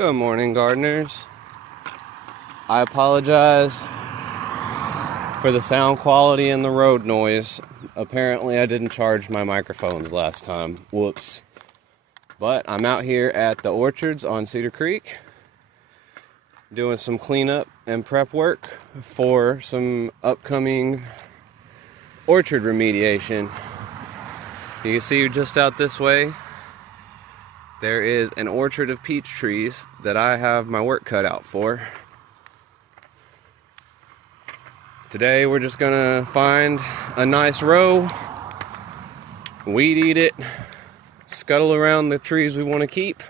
Good morning, gardeners. I apologize for the sound quality and the road noise. Apparently I didn't charge my microphones last time. Whoops. But I'm out here at the orchards on Cedar Creek doing some cleanup and prep work for some upcoming orchard remediation. You can see just out this way there is an orchard of peach trees that I have my work cut out for. Today we're just gonna find a nice row, weed eat it, scuttle around the trees we want to keep,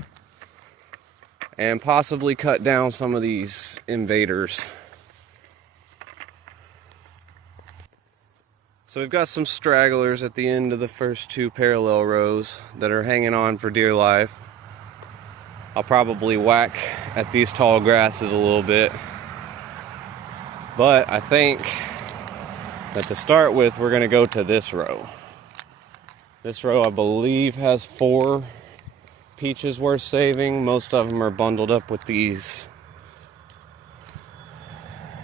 and possibly cut down some of these invaders. So we've got some stragglers at the end of the first two parallel rows that are hanging on for dear life. I'll probably whack at these tall grasses a little bit. But I think that to start with, we're going to go to this row. This row, I believe, has 4 peaches worth saving. Most of them are bundled up with these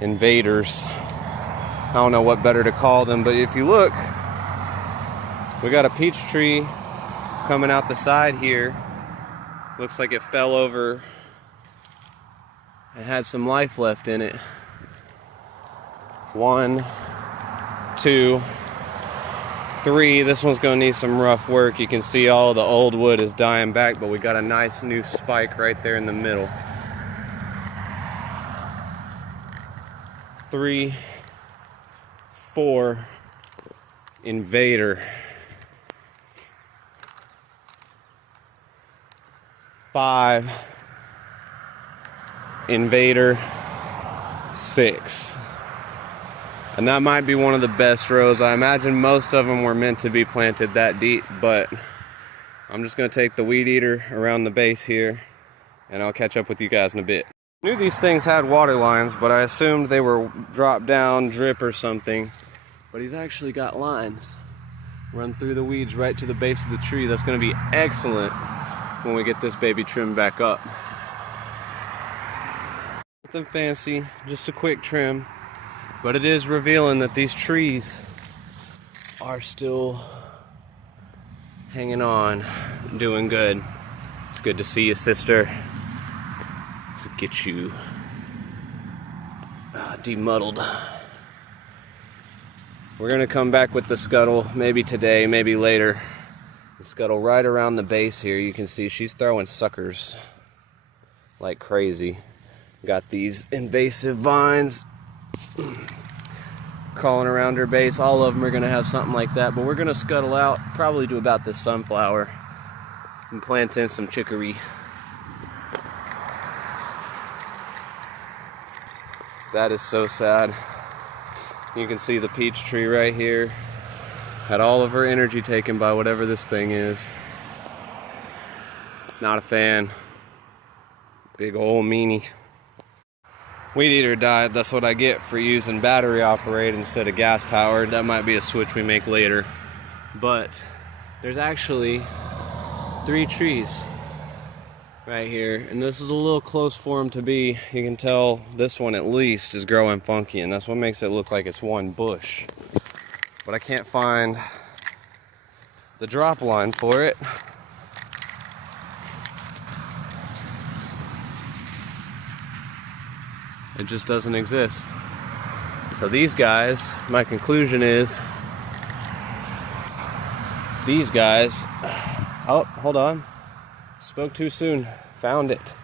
invaders. I don't know what better to call them, but if you look, we got a peach tree coming out the side here. Looks like it fell over and had some life left in it. 1, 2, 3. This one's gonna need some rough work. You can see all the old wood is dying back, but we got a nice new spike right there in the middle. 3, 4, invader. 5, invader. 6. And that might be one of the best rows. I imagine most of them were meant to be planted that deep, but I'm just gonna take the weed eater around the base here and I'll catch up with you guys in a bit. I knew these things had water lines, but I assumed they were drop down, drip or something. But he's actually got lines run through the weeds right to the base of the tree. That's gonna be excellent when we get this baby trimmed back up. Nothing fancy, just a quick trim. But it is revealing that these trees are still hanging on, doing good. It's good to see you, sister. Let's get you demuddled. We're gonna come back with the scuttle, maybe today, maybe later. The scuttle right around the base here. You can see she's throwing suckers like crazy. Got these invasive vines crawling around her base. All of them are gonna have something like that, but we're gonna scuttle out probably to about this sunflower and plant in some chicory. That is so sad. You can see the peach tree right here. Had all of her energy taken by whatever this thing is. Not a fan. Big old meanie. Weed eater died. That's what I get for using battery operated instead of gas powered. That might be a switch we make later. But there's actually 3 trees right here, and this is a little close for them to be. You can tell this one at least is growing funky, and that's what makes it look like it's one bush. But I can't find the drop line for it. It just doesn't exist. So these guys, my conclusion is, these guys, oh, hold on. Spoke too soon. Found it.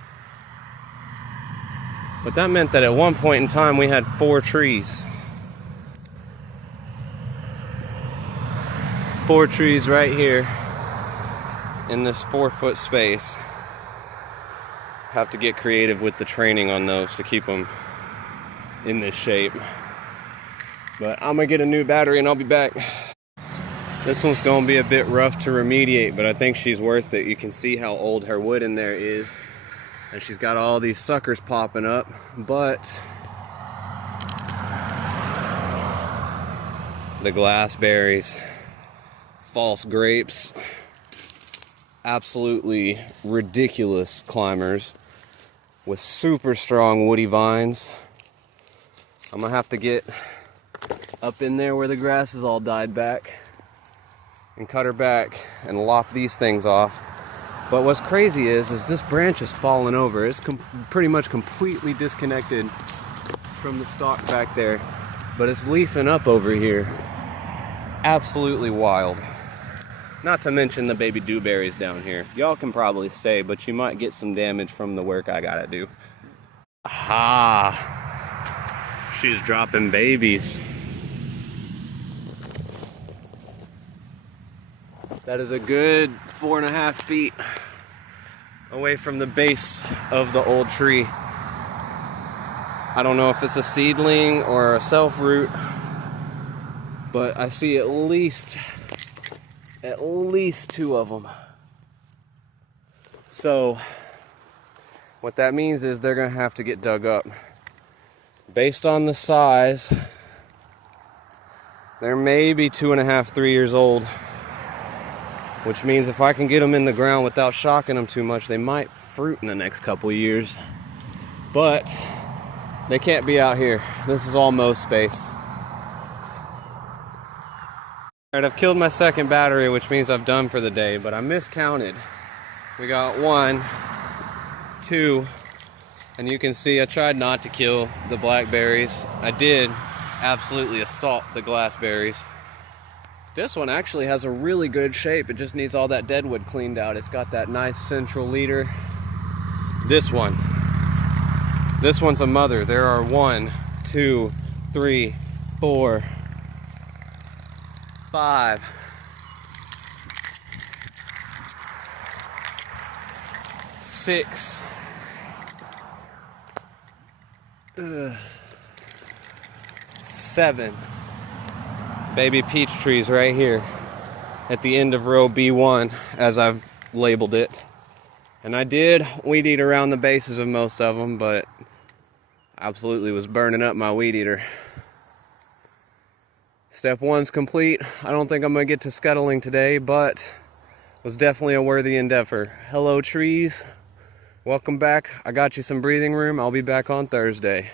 But that meant that at one point in time we had 4 trees. 4 trees right here in this 4-foot space. Have to get creative with the training on those to keep them in this shape. But I'm gonna get a new battery and I'll be back. This one's gonna be a bit rough to remediate, but I think she's worth it. You can see how old her wood in there is, and she's got all these suckers popping up, but the glassberries, false grapes, absolutely ridiculous climbers. with super strong woody vines. I'm gonna have to get up in there where the grass is all died back and cut her back and lop these things off. But what's crazy is this branch is falling over. It's pretty much completely disconnected from the stalk back there, but it's leafing up over here. Absolutely wild. Not to mention the baby dewberries down here. Y'all can probably stay, but you might get some damage from the work I gotta do. Aha! She's dropping babies. That is a good 4.5 feet away from the base of the old tree. I don't know if it's a seedling or a self-root, but I see at least 2 of them. So what that means is they're gonna have to get dug up. Based on the size, they're maybe 2.5, 3 years old, which means if I can get them in the ground without shocking them too much, they might fruit in the next couple years. But they can't be out here. This is all mow space. Alright, I've killed my second battery, which means I've done for the day, but I miscounted. We got 1, 2, and you can see I tried not to kill the blackberries. I did absolutely assault the glassberries. This one actually has a really good shape. It just needs all that deadwood cleaned out. It's got that nice central leader. This one's a mother. There are 1, 2, 3, 4, 5, 6, 7 baby peach trees right here at the end of row B1, as I've labeled it. And I did weed eat around the bases of most of them, but absolutely was burning up my weed eater. Step 1's complete. I don't think I'm gonna get to scuttling today, but was definitely a worthy endeavor. Hello trees, welcome back. I got you some breathing room. I'll be back on Thursday.